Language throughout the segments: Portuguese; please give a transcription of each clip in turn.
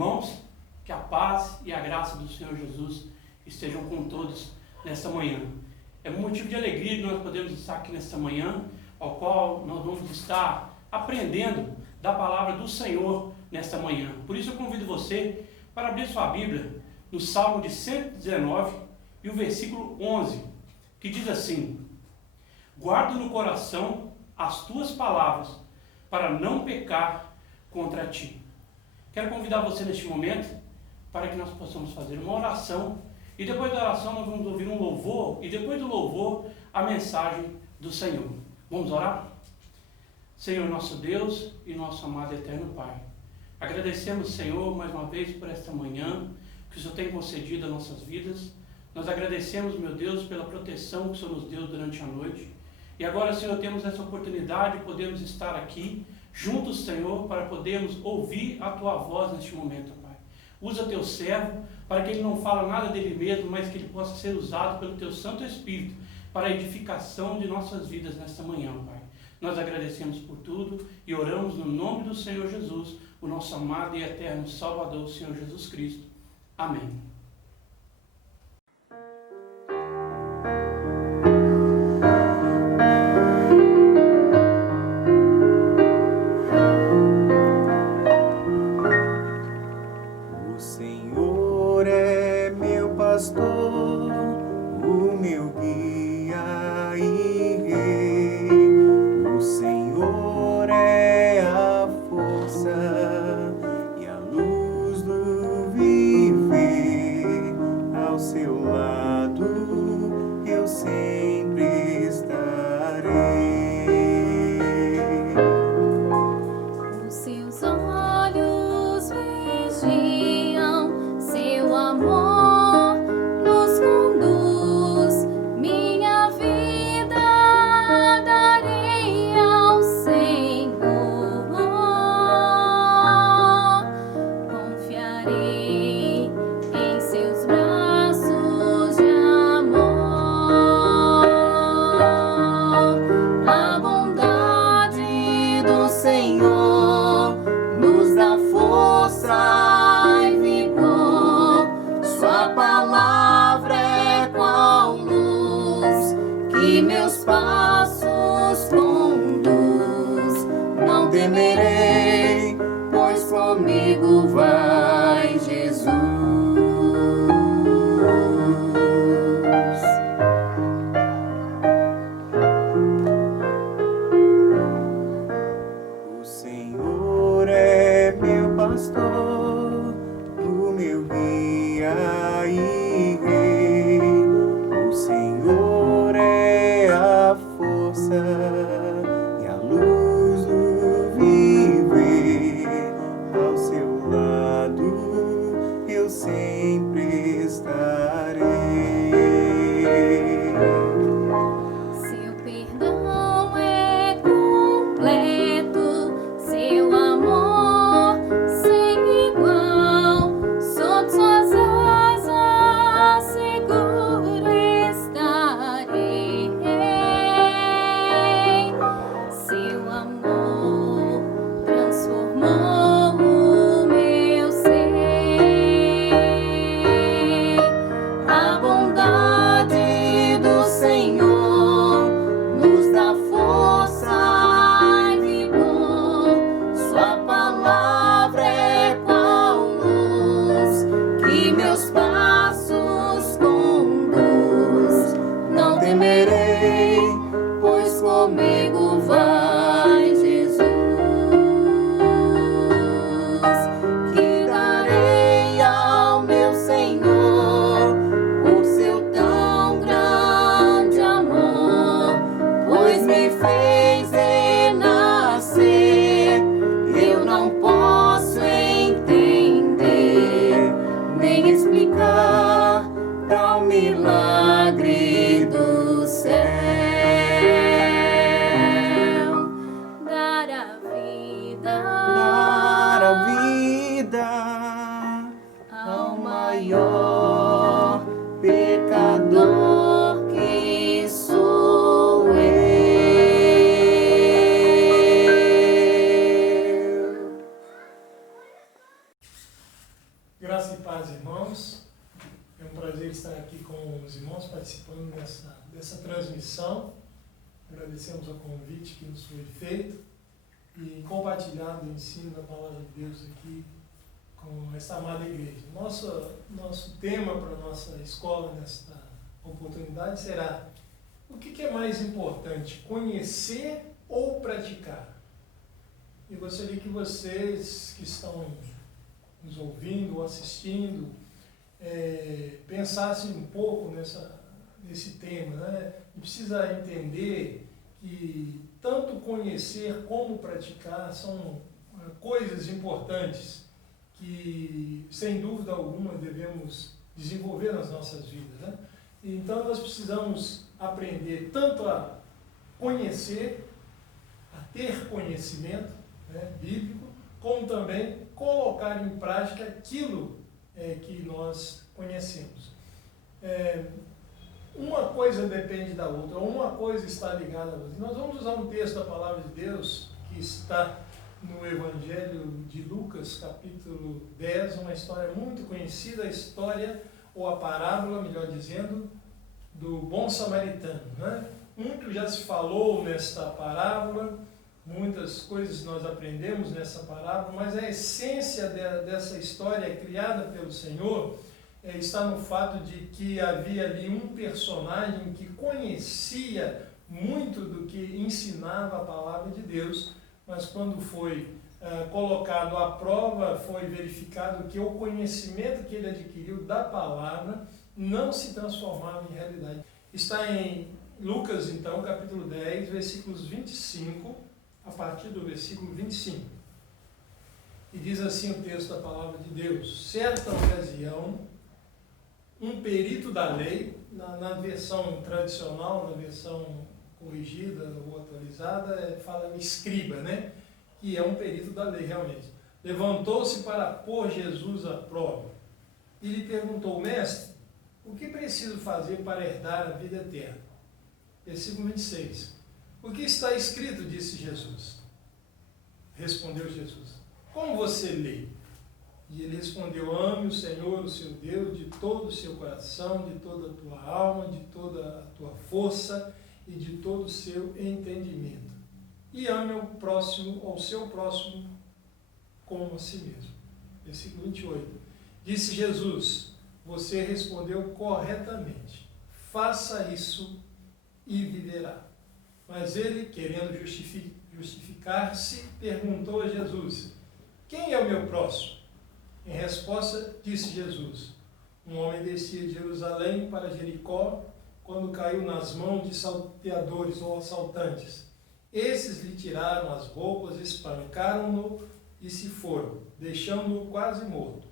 irmãos, que a paz e a graça do Senhor Jesus estejam com todos nesta manhã. É um motivo de alegria que nós podemos estar aqui nesta manhã, ao qual nós vamos estar aprendendo da palavra do Senhor nesta manhã. Por isso eu convido você para abrir sua Bíblia no Salmo de 119 e o versículo 11, que diz assim: guarda no coração as tuas palavras, para não pecar contra ti. Quero convidar você neste momento para que nós possamos fazer uma oração, e depois da oração nós vamos ouvir um louvor, e depois do louvor a mensagem do Senhor. Vamos orar? Senhor nosso Deus e nosso amado eterno Pai, agradecemos, Senhor, mais uma vez por esta manhã que o Senhor tem concedido às nossas vidas. Nós agradecemos, meu Deus, pela proteção que o Senhor nos deu durante a noite. E agora, Senhor, temos essa oportunidade de podermos estar aqui juntos, Senhor, para podermos ouvir a Tua voz neste momento, Pai. Usa Teu servo para que ele não fale nada dele mesmo, mas que ele possa ser usado pelo Teu Santo Espírito para a edificação de nossas vidas nesta manhã, Pai. Nós agradecemos por tudo e oramos no nome do Senhor Jesus, o nosso amado e eterno Salvador, o Senhor Jesus Cristo. Amém. Pecador que sou eu. participando dessa transmissão. Agradecemos o convite que nos foi feito e compartilhado o ensino da Palavra de Deus aqui com essa amada igreja. Nosso tema para a nossa escola nesta oportunidade será: o que é mais importante, conhecer ou praticar? E gostaria que vocês que estão nos ouvindo ou assistindo pensassem um pouco nesse tema, né? E precisa entender que tanto conhecer como praticar são coisas importantes que, sem dúvida alguma, devemos desenvolver nas nossas vidas, né? Então, nós precisamos aprender tanto a conhecer, a ter conhecimento, né, bíblico, como também colocar em prática aquilo que nós conhecemos. Uma coisa depende da outra, uma coisa está ligada à outra. Nós vamos usar um texto da Palavra de Deus que está no Evangelho de Lucas, capítulo 10, uma história muito conhecida, a história, ou a parábola, melhor dizendo, do bom samaritano, né? Muito já se falou nesta parábola, muitas coisas nós aprendemos nessa parábola, mas a essência dessa história criada pelo Senhor está no fato de que havia ali um personagem que conhecia muito do que ensinava a palavra de Deus, mas quando foi colocado à prova, foi verificado que o conhecimento que ele adquiriu da palavra não se transformava em realidade. Está em Lucas, então, capítulo 10, versículos 25, a partir do versículo 25. E diz assim o texto da palavra de Deus: certa ocasião, um perito da lei, na versão tradicional, na versão corrigida ou atualizada, fala escriba, né? Que é um perito da lei, realmente. Levantou-se para pôr Jesus à prova e lhe perguntou: mestre, o que preciso fazer para herdar a vida eterna? Versículo 26. O que está escrito? Disse Jesus. Respondeu Jesus: como você lê? E ele respondeu: ame o Senhor, o seu Deus, de todo o seu coração, de toda a tua alma, de toda a tua força e de todo o seu entendimento. E ame ao seu próximo como a si mesmo. Versículo 28. Disse Jesus: você respondeu corretamente. Faça isso e viverá. Mas ele, querendo justificar-se, perguntou a Jesus: quem é o meu próximo? Em resposta, disse Jesus: um homem descia de Jerusalém para Jericó quando caiu nas mãos de salteadores ou assaltantes. Esses lhe tiraram as roupas, espancaram-no e se foram, deixando-o quase morto.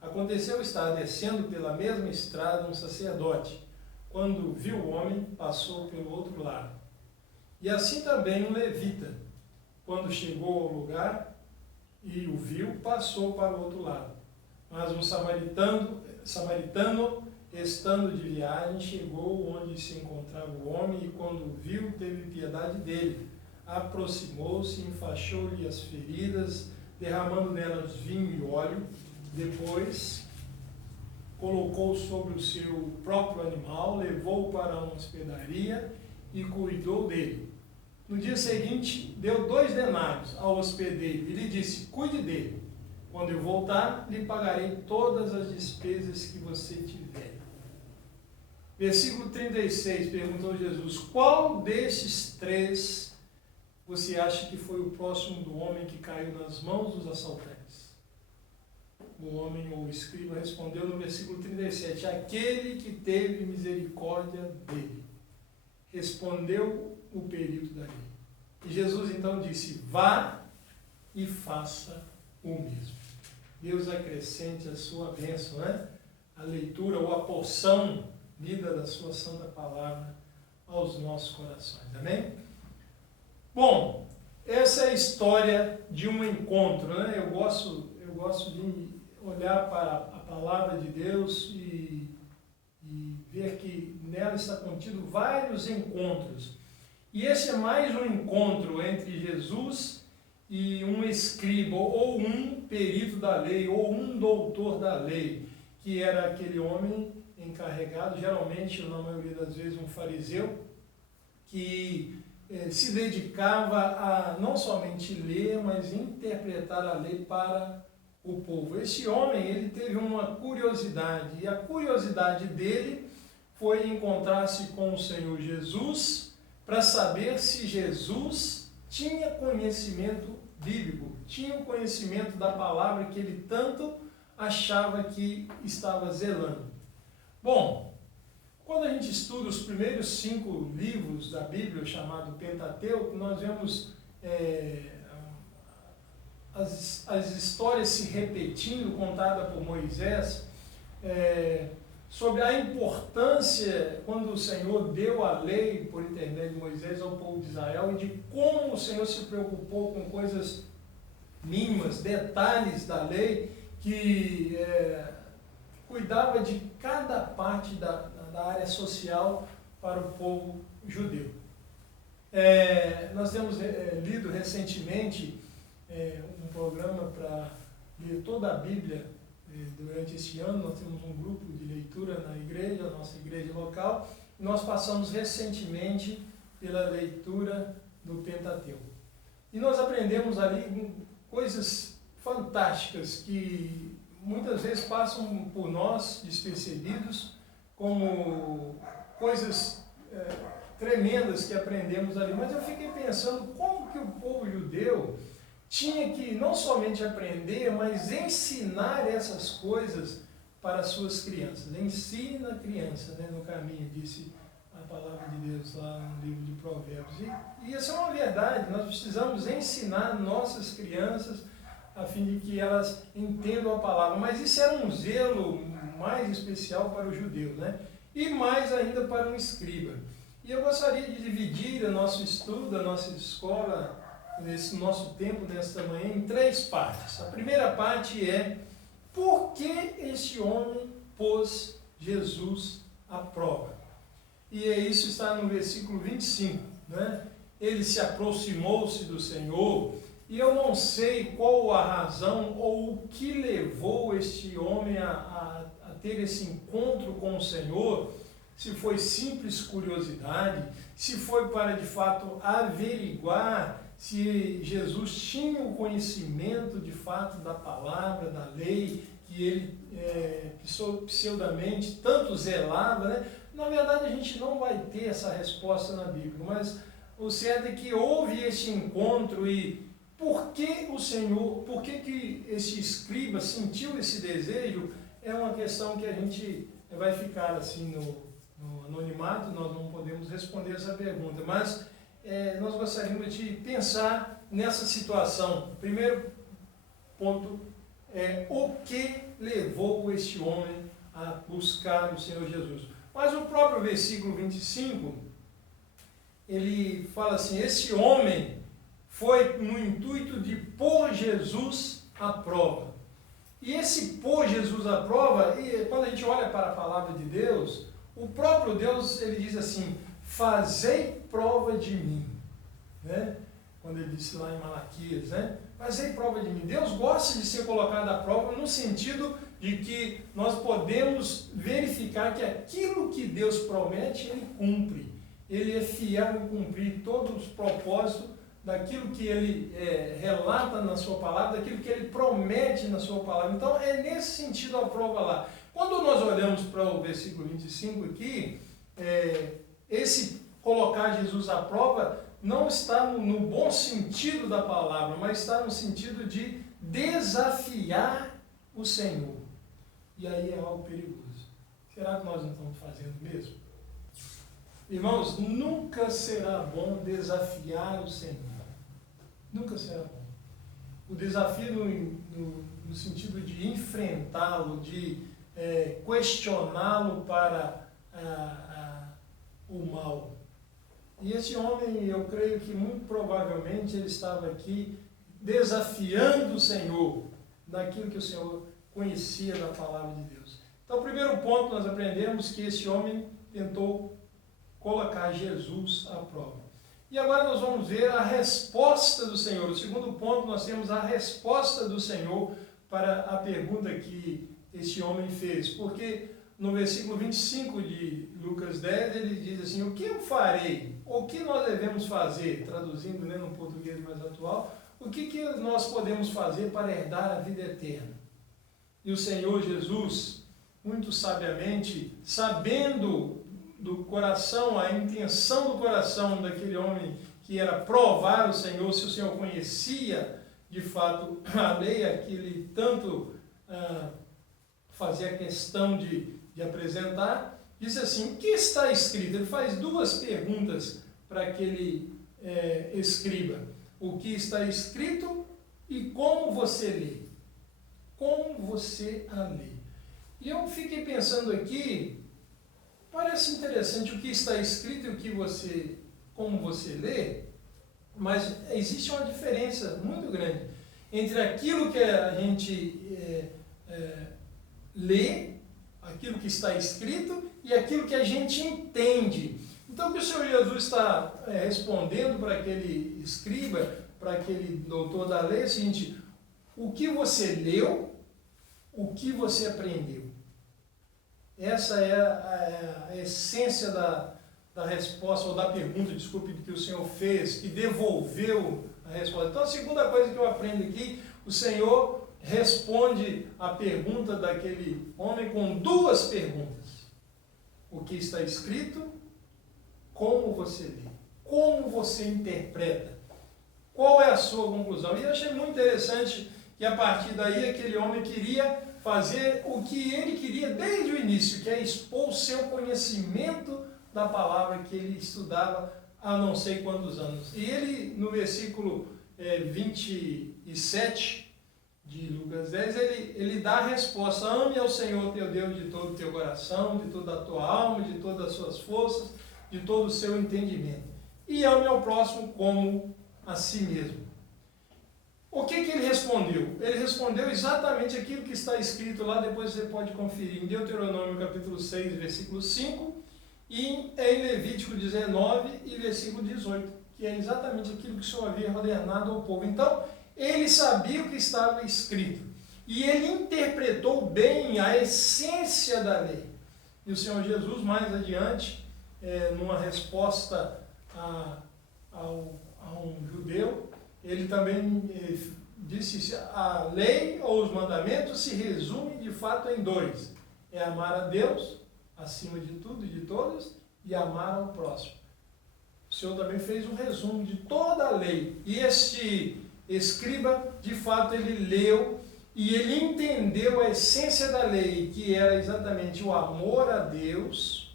Aconteceu estar descendo pela mesma estrada um sacerdote. Quando viu o homem, passou pelo outro lado. E assim também um levita, quando chegou ao lugar e o viu, passou para o outro lado. Mas um samaritano, estando de viagem, chegou onde se encontrava o homem e, quando o viu, teve piedade dele. Aproximou-se, enfaixou-lhe as feridas, derramando nelas vinho e óleo. Depois, colocou sobre o seu próprio animal, levou-o para uma hospedaria e cuidou dele. No dia seguinte, deu 2 denários ao hospedeiro e lhe disse: cuide dele. Quando eu voltar, lhe pagarei todas as despesas que você tiver. Versículo 36, perguntou Jesus: qual destes 3 você acha que foi o próximo do homem que caiu nas mãos dos assaltantes? O homem ou o escriba respondeu no versículo 37, aquele que teve misericórdia dele. Respondeu o perito da lei. E Jesus então disse: vá e faça o mesmo. Deus acrescente a sua bênção, né? A leitura ou a porção lida da sua santa palavra aos nossos corações. Amém? Bom, essa é a história de um encontro, né? Eu gosto de olhar para a palavra de Deus e ver que nela está contido vários encontros. E esse é mais um encontro entre Jesus e um escriba, ou um perito da lei, ou um doutor da lei, que era aquele homem encarregado, geralmente, na maioria das vezes, um fariseu, que se dedicava a não somente ler, mas interpretar a lei para o povo. Esse homem, ele teve uma curiosidade, e a curiosidade dele foi encontrar-se com o Senhor Jesus para saber se Jesus tinha conhecimento bíblico, tinha o conhecimento da palavra que ele tanto achava que estava zelando. Bom, quando a gente estuda os primeiros 5 livros da Bíblia, chamado Pentateuco, nós vemos as histórias se repetindo, contadas por Moisés, sobre a importância, quando o Senhor deu a lei por intermédio de Moisés ao povo de Israel, e de como o Senhor se preocupou com coisas mínimas, detalhes da lei, que cuidava de cada parte da área social para o povo judeu. Nós temos lido recentemente um programa para ler toda a Bíblia. Durante este ano nós temos um grupo de leitura na igreja, a nossa igreja local, e nós passamos recentemente pela leitura do Pentateuco. E nós aprendemos ali coisas fantásticas que muitas vezes passam por nós despercebidos, como coisas tremendas que aprendemos ali. Mas eu fiquei pensando como que o povo judeu tinha que não somente aprender, mas ensinar essas coisas para as suas crianças. Ensina a criança, né, no caminho, disse a palavra de Deus lá no livro de Provérbios. E isso é uma verdade, nós precisamos ensinar nossas crianças a fim de que elas entendam a palavra. Mas isso era um zelo mais especial para o judeu, né? E mais ainda para um escriba. E eu gostaria de dividir o nosso estudo, a nossa escola, nesse nosso tempo, nesta manhã, em 3 partes. A primeira parte é: por que este homem pôs Jesus à prova? E isso está no versículo 25, né? Ele se aproximou-se do Senhor, e eu não sei qual a razão ou o que levou este homem a ter esse encontro com o Senhor, se foi simples curiosidade, se foi para de fato averiguar se Jesus tinha o conhecimento de fato da palavra, da lei, que ele pseudamente tanto zelava, né? Na verdade, a gente não vai ter essa resposta na Bíblia, mas o certo é que houve esse encontro. E por que o Senhor, por que esse escriba sentiu esse desejo, é uma questão que a gente vai ficar assim no anonimato, nós não podemos responder essa pergunta, mas nós gostaríamos de pensar nessa situação. O primeiro ponto é o que levou este homem a buscar o Senhor Jesus. Mas o próprio versículo 25, ele fala assim: esse homem foi no intuito de pôr Jesus à prova. E esse pôr Jesus à prova, e quando a gente olha para a palavra de Deus, o próprio Deus, ele diz assim: fazei prova de mim, né? Quando ele disse lá em Malaquias, né? Fazei prova de mim. Deus gosta de ser colocado à prova no sentido de que nós podemos verificar que aquilo que Deus promete, Ele cumpre. Ele é fiel em cumprir todos os propósitos daquilo que Ele relata na sua palavra, daquilo que Ele promete na sua palavra. Então, é nesse sentido a prova lá. Quando nós olhamos para o versículo 25 aqui, esse colocar Jesus à prova não está no bom sentido da palavra, mas está no sentido de desafiar o Senhor. E aí é algo perigoso. Será que nós não estamos fazendo mesmo? Irmãos, nunca será bom desafiar o Senhor. Nunca será bom. O desafio no sentido de enfrentá-lo, de questioná-lo para o mal. E esse homem, eu creio que muito provavelmente ele estava aqui desafiando o Senhor daquilo que o Senhor conhecia da palavra de Deus. Então, o primeiro ponto, nós aprendemos que esse homem tentou colocar Jesus à prova. E agora nós vamos ver a resposta do Senhor. O segundo ponto, nós temos a resposta do Senhor para a pergunta que esse homem fez. Porque no versículo 25 de Lucas 10, ele diz assim: o que eu farei? O que nós devemos fazer? Traduzindo, né, no português mais atual, o que nós podemos fazer para herdar a vida eterna? E o Senhor Jesus, muito sabiamente, sabendo do coração, a intenção do coração daquele homem, que era provar o Senhor, se o Senhor conhecia de fato a lei, a que ele tanto fazia questão de apresentar, disse assim: o que está escrito? Ele faz duas perguntas para aquele escriba: o que está escrito e como você lê? Como você a lê? E eu fiquei pensando aqui, parece interessante o que está escrito e como você lê, mas existe uma diferença muito grande entre aquilo que a gente lê, aquilo que está escrito, e aquilo que a gente entende. Então, o que o Senhor Jesus está respondendo para aquele escriba, para aquele doutor da lei, é o seguinte: o que você leu, o que você aprendeu. Essa é a essência da resposta, ou da pergunta, desculpe, que o Senhor fez, que devolveu a resposta. Então, a segunda coisa que eu aprendo aqui, o Senhor responde a pergunta daquele homem com duas perguntas: o que está escrito, como você lê, como você interpreta, qual é a sua conclusão. E eu achei muito interessante que a partir daí aquele homem queria fazer o que ele queria desde o início, que é expor o seu conhecimento da palavra que ele estudava há não sei quantos anos. E ele, no versículo 27 de Lucas 10, ele dá a resposta: ame ao Senhor teu Deus de todo o teu coração, de toda a tua alma, de todas as suas forças, de todo o seu entendimento. E ame ao próximo como a si mesmo. O que ele respondeu? Ele respondeu exatamente aquilo que está escrito lá, depois você pode conferir em Deuteronômio capítulo 6, versículo 5, e em Levítico 19 e versículo 18, que é exatamente aquilo que o Senhor havia ordenado ao povo. Então, ele sabia o que estava escrito, e ele interpretou bem a essência da lei. E o Senhor Jesus, mais adiante, numa resposta a um judeu, ele também disse: a lei ou os mandamentos se resumem de fato em dois: é amar a Deus acima de tudo e de todos, e amar ao próximo. O Senhor também fez um resumo de toda a lei, e este escriba, de fato, ele leu e ele entendeu a essência da lei, que era exatamente o amor a Deus,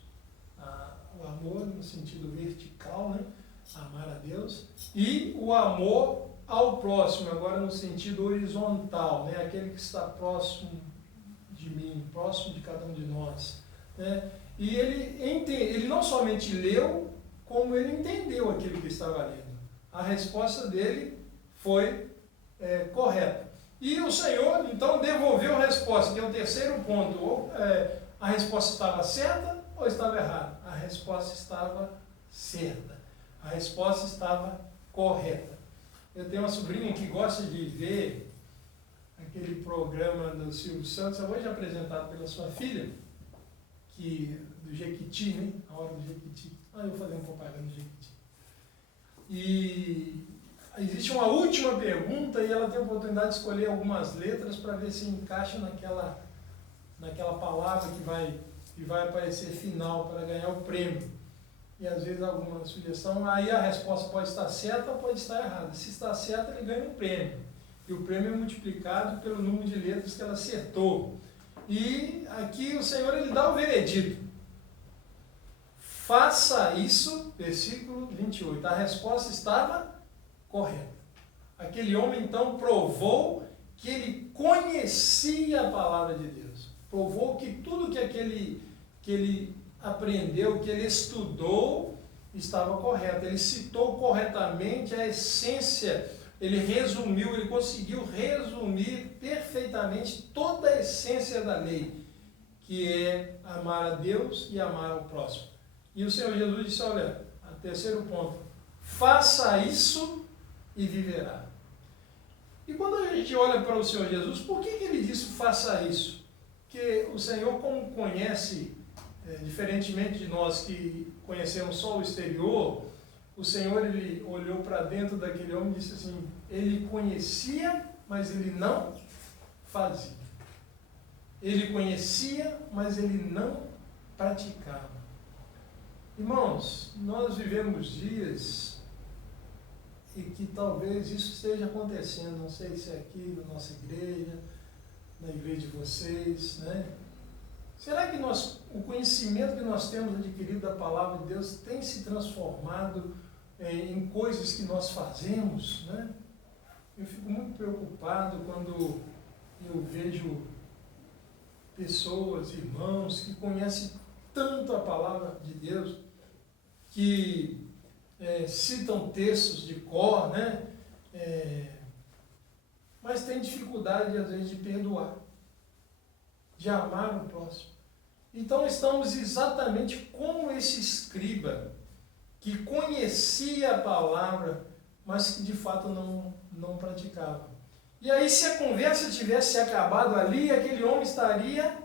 o amor no sentido vertical, né? Amar a Deus, e o amor ao próximo, agora no sentido horizontal, né? Aquele que está próximo de mim, próximo de cada um de nós, né? E ele não somente leu, como ele entendeu aquilo que estava lendo. A resposta dele foi correta. E o Senhor, então, devolveu a resposta, que é o terceiro ponto. Ou a resposta estava certa ou estava errada? A resposta estava certa. A resposta estava correta. Eu tenho uma sobrinha que gosta de ver aquele programa do Silvio Santos, hoje apresentado pela sua filha, do Jequiti, né? A hora do Jequiti. Eu vou fazer um propaganda do Jequiti. E existe uma última pergunta e ela tem a oportunidade de escolher algumas letras para ver se encaixa naquela palavra que vai aparecer final para ganhar o prêmio. E às vezes alguma sugestão, aí a resposta pode estar certa ou pode estar errada. Se está certa, ele ganha um prêmio. E o prêmio é multiplicado pelo número de letras que ela acertou. E aqui o Senhor, ele dá o veredito: faça isso, versículo 28. A resposta estava correta. Aquele homem então provou que ele conhecia a palavra de Deus. Provou que tudo que ele aprendeu, que ele estudou, estava correto. Ele citou corretamente a essência, ele conseguiu resumir perfeitamente toda a essência da lei, que é amar a Deus e amar ao próximo. E o Senhor Jesus disse: olha, terceiro ponto, faça isso e viverá. E quando a gente olha para o Senhor Jesus, por que ele disse faça isso? que o Senhor, como conhece, diferentemente de nós que conhecemos só o exterior, o Senhor, ele olhou para dentro daquele homem e disse assim, ele conhecia, mas ele não fazia. Ele conhecia, mas ele não praticava. Irmãos, nós vivemos dias e que talvez isso esteja acontecendo, não sei se é aqui na nossa igreja, na igreja de vocês, né? Será que o conhecimento que nós temos adquirido da palavra de Deus tem se transformado em coisas que nós fazemos, né? Eu fico muito preocupado quando eu vejo pessoas, irmãos, que conhecem tanto a palavra de Deus, que citam textos de cor, né? Mas tem dificuldade, às vezes, de perdoar, de amar o próximo. Então, estamos exatamente como esse escriba, que conhecia a palavra, mas que, de fato, não praticava. E aí, se a conversa tivesse acabado ali, aquele homem estaria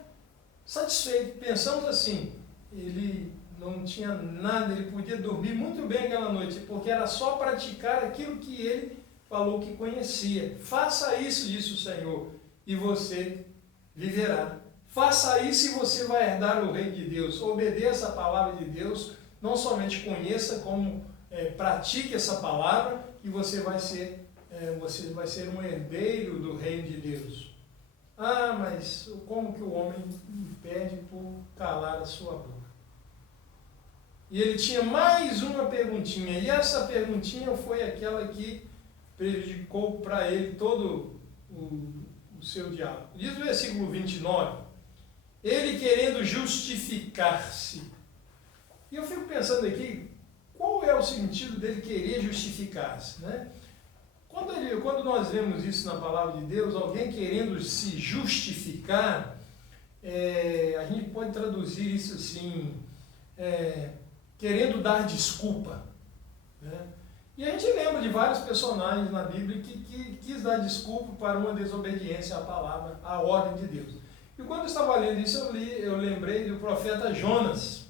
satisfeito. Pensamos assim, ele não tinha nada, ele podia dormir muito bem aquela noite, porque era só praticar aquilo que ele falou que conhecia. Faça isso, disse o Senhor, e você viverá. Faça isso e você vai herdar o reino de Deus. Obedeça a palavra de Deus, não somente conheça, como pratique essa palavra, e você vai ser um herdeiro do reino de Deus. Ah, mas como que o homem impede por calar a sua boca? E ele tinha mais uma perguntinha, e essa perguntinha foi aquela que prejudicou para ele todo o seu diálogo. Diz o versículo 29, ele querendo justificar-se. E eu fico pensando aqui, qual é o sentido dele querer justificar-se, né? Quando nós vemos isso na palavra de Deus, alguém querendo se justificar, a gente pode traduzir isso assim, querendo dar desculpa, né? E a gente lembra de vários personagens na Bíblia que quis dar desculpa para uma desobediência à palavra, à ordem de Deus. E quando eu estava lendo isso, eu lembrei do profeta Jonas,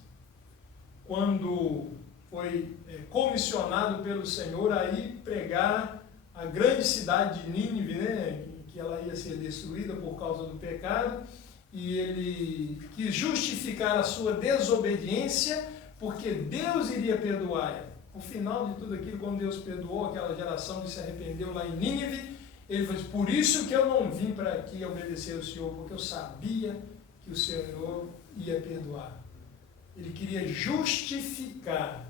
quando foi comissionado pelo Senhor a ir pregar a grande cidade de Nínive, né, que ela ia ser destruída por causa do pecado, e ele quis justificar a sua desobediência, porque Deus iria perdoar ela. No final de tudo aquilo, quando Deus perdoou aquela geração que se arrependeu lá em Nínive, ele falou, por isso que eu não vim para aqui obedecer ao Senhor, porque eu sabia que o Senhor ia perdoar. Ele queria justificar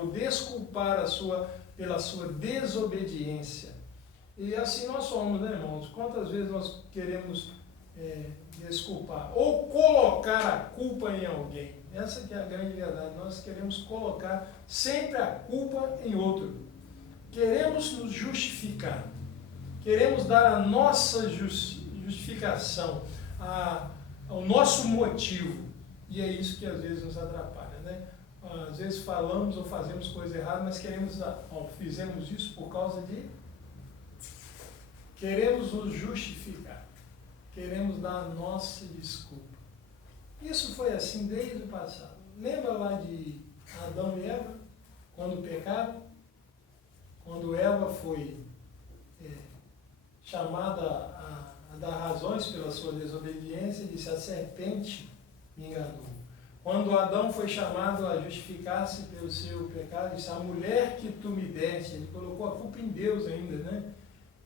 ou desculpar pela sua desobediência. E assim nós somos, né, irmãos? Quantas vezes nós queremos desculpar ou colocar a culpa em alguém? Essa que é a grande verdade. Nós queremos colocar sempre a culpa em outro. Queremos nos justificar. Queremos dar a nossa justificação, ao nosso motivo. E é isso que às vezes nos atrapalha, né? Às vezes falamos ou fazemos coisa errada, mas fizemos isso por causa de... Queremos nos justificar. Queremos dar a nossa desculpa. Isso foi assim desde o passado. Lembra lá de Adão e Eva, quando pecaram? Quando Eva foi chamada a dar razões pela sua desobediência, disse, a serpente me enganou. Quando Adão foi chamado a justificar-se pelo seu pecado, disse, a mulher que tu me deste, ele colocou a culpa em Deus ainda, né?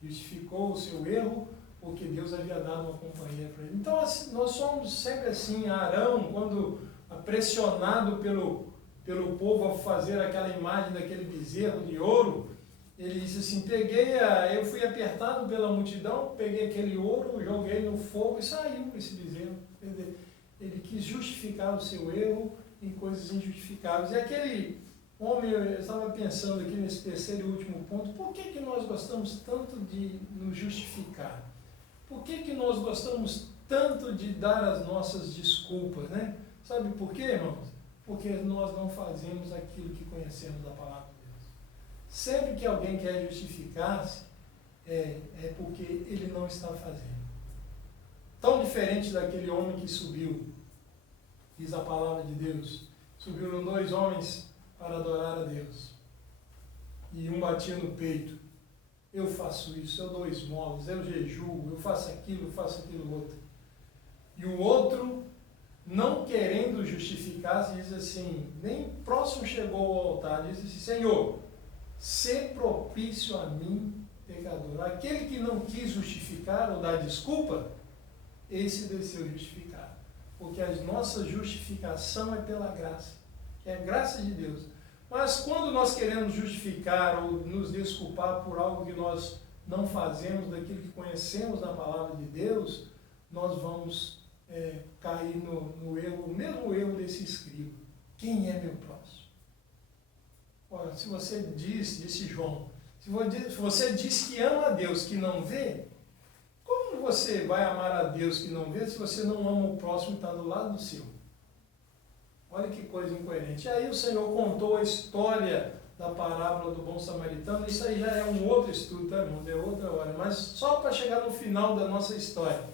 Justificou o seu erro, porque Deus havia dado uma companhia para ele. Então, assim, nós somos sempre assim. Arão, quando pressionado pelo povo a fazer aquela imagem daquele bezerro de ouro, ele disse assim, eu fui apertado pela multidão, peguei aquele ouro, joguei no fogo e saiu esse bezerro. Ele quis justificar o seu erro em coisas injustificáveis. E aquele homem, eu estava pensando aqui nesse terceiro e último ponto, por que nós gostamos tanto de nos justificar? Por que nós gostamos tanto de dar as nossas desculpas, né? Sabe por quê, irmãos? Porque nós não fazemos aquilo que conhecemos da palavra de Deus. Sempre que alguém quer justificar-se, é porque ele não está fazendo. tão diferente daquele homem que subiu. Diz a palavra de Deus. Subiram 2 homens para adorar a Deus. E um batia no peito. Eu faço isso, eu dou esmolas, eu jejuo, eu faço aquilo outro. E o outro, não querendo justificar-se, diz assim, nem próximo chegou ao altar, diz assim, Senhor, sê propício a mim, pecador. Aquele que não quis justificar ou dar desculpa, esse desceu justificar. Porque a nossa justificação é pela graça, é a graça de Deus. Mas quando nós queremos justificar ou nos desculpar por algo que nós não fazemos, daquilo que conhecemos na palavra de Deus, nós vamos cair no erro, o mesmo erro desse escriba. Quem é meu próximo? Ora, se você disse João, se você diz que ama a Deus que não vê, como você vai amar a Deus que não vê se você não ama o próximo que está do lado do seu? Olha que coisa incoerente. E aí o Senhor contou a história da parábola do bom samaritano. Isso aí já é um outro estudo, tá, irmãos? É outra hora. Mas só para chegar no final da nossa história.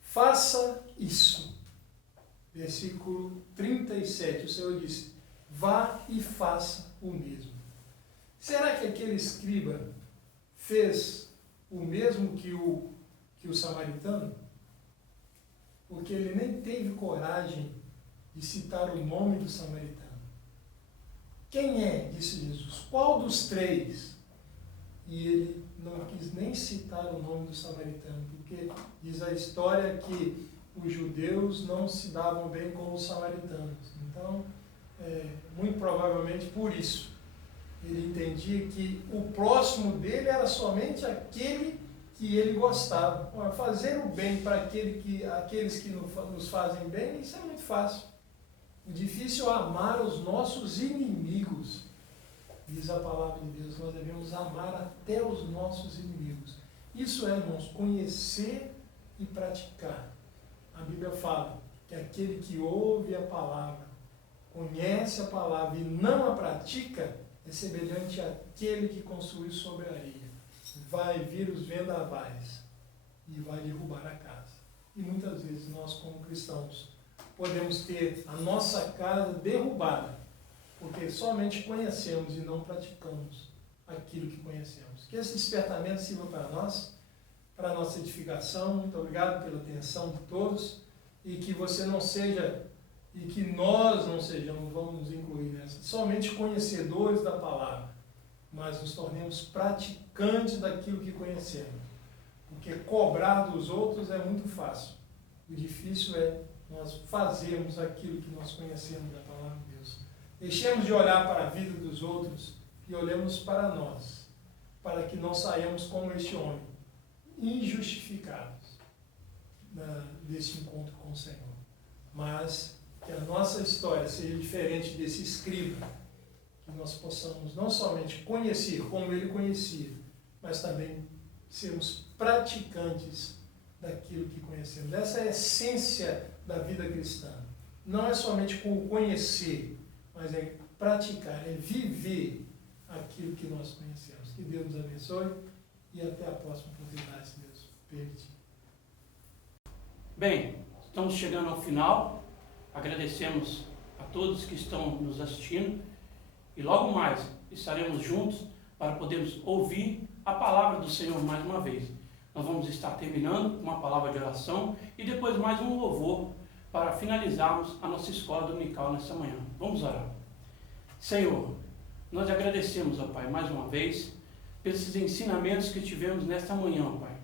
Faça isso. Versículo 37. O Senhor disse, vá e faça o mesmo. Será que aquele escriba fez o mesmo que o samaritano? Porque ele nem teve coragem de citar o nome do samaritano. Quem é? Disse Jesus. Qual dos 3? E ele não quis nem citar o nome do samaritano, porque diz a história que os judeus não se davam bem com os samaritanos. Então, muito provavelmente por isso, ele entendia que o próximo dele era somente aquele que ele gostava. Fazer o bem para aqueles que nos fazem bem, isso é muito fácil. O difícil é amar os nossos inimigos. Diz a palavra de Deus, nós devemos amar até os nossos inimigos. Isso é, irmãos, conhecer e praticar. A Bíblia fala que aquele que ouve a palavra, conhece a palavra e não a pratica, é semelhante àquele que construiu sobre a areia. Vai vir os vendavais e vai derrubar a casa. E muitas vezes nós, como cristãos, podemos ter a nossa casa derrubada, porque somente conhecemos e não praticamos aquilo que conhecemos. Que esse despertamento sirva para nós, para a nossa edificação. Muito obrigado pela atenção de todos, e que você não seja, e que nós não sejamos, vamos nos incluir nessa, somente conhecedores da palavra, mas nos tornemos praticantes daquilo que conhecemos. Porque cobrar dos outros é muito fácil. O difícil é nós fazermos aquilo que nós conhecemos da palavra de Deus. Deixemos de olhar para a vida dos outros e olhemos para nós, para que não saiamos como este homem, injustificados desse encontro com o Senhor. Mas que a nossa história seja diferente desse escriba, que nós possamos não somente conhecer como ele conhecia, mas também sermos praticantes daquilo que conhecemos. Essa é a essência da vida cristã. Não é somente conhecer, mas é praticar, é viver aquilo que nós conhecemos. Que Deus nos abençoe e até a próxima oportunidade, se Deus permitir. Bem, estamos chegando ao final. Agradecemos a todos que estão nos assistindo e logo mais estaremos juntos para podermos ouvir a palavra do Senhor mais uma vez. Nós vamos estar terminando com uma palavra de oração e depois mais um louvor para finalizarmos a nossa escola dominical nesta manhã. Vamos orar. Senhor, nós agradecemos, ó Pai, mais uma vez, pelos ensinamentos que tivemos nesta manhã, ó Pai.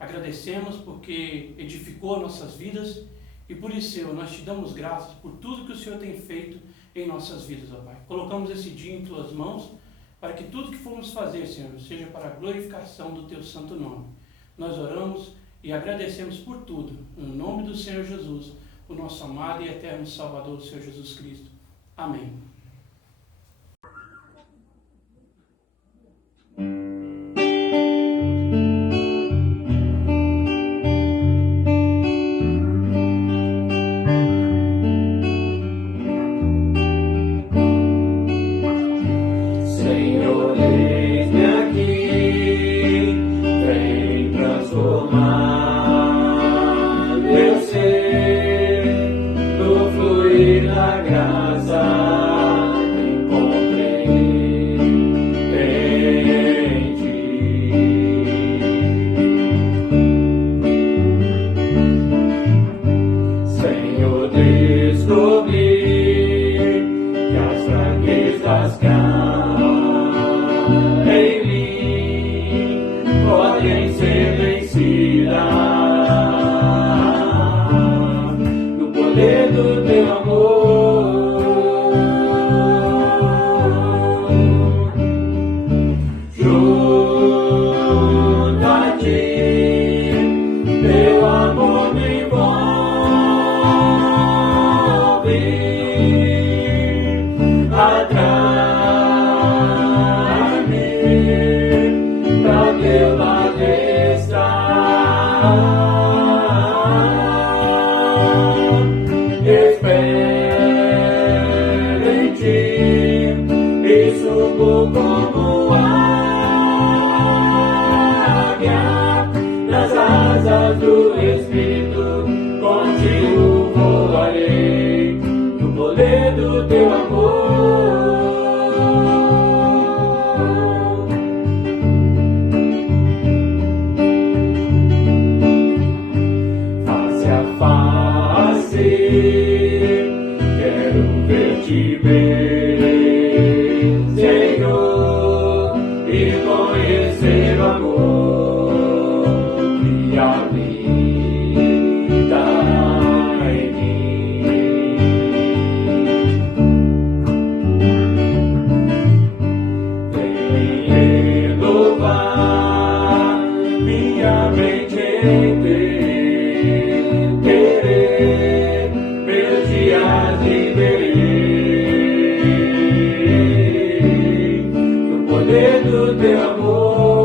Agradecemos porque edificou nossas vidas e por isso, Senhor, nós te damos graças por tudo que o Senhor tem feito em nossas vidas, ó Pai. Colocamos esse dia em Tuas mãos para que tudo que formos fazer, Senhor, seja para a glorificação do Teu santo nome. Nós oramos e agradecemos por tudo, no nome do Senhor Jesus, o nosso amado e eterno Salvador, o Senhor Jesus Cristo. Amém. Transformar poder do teu amor.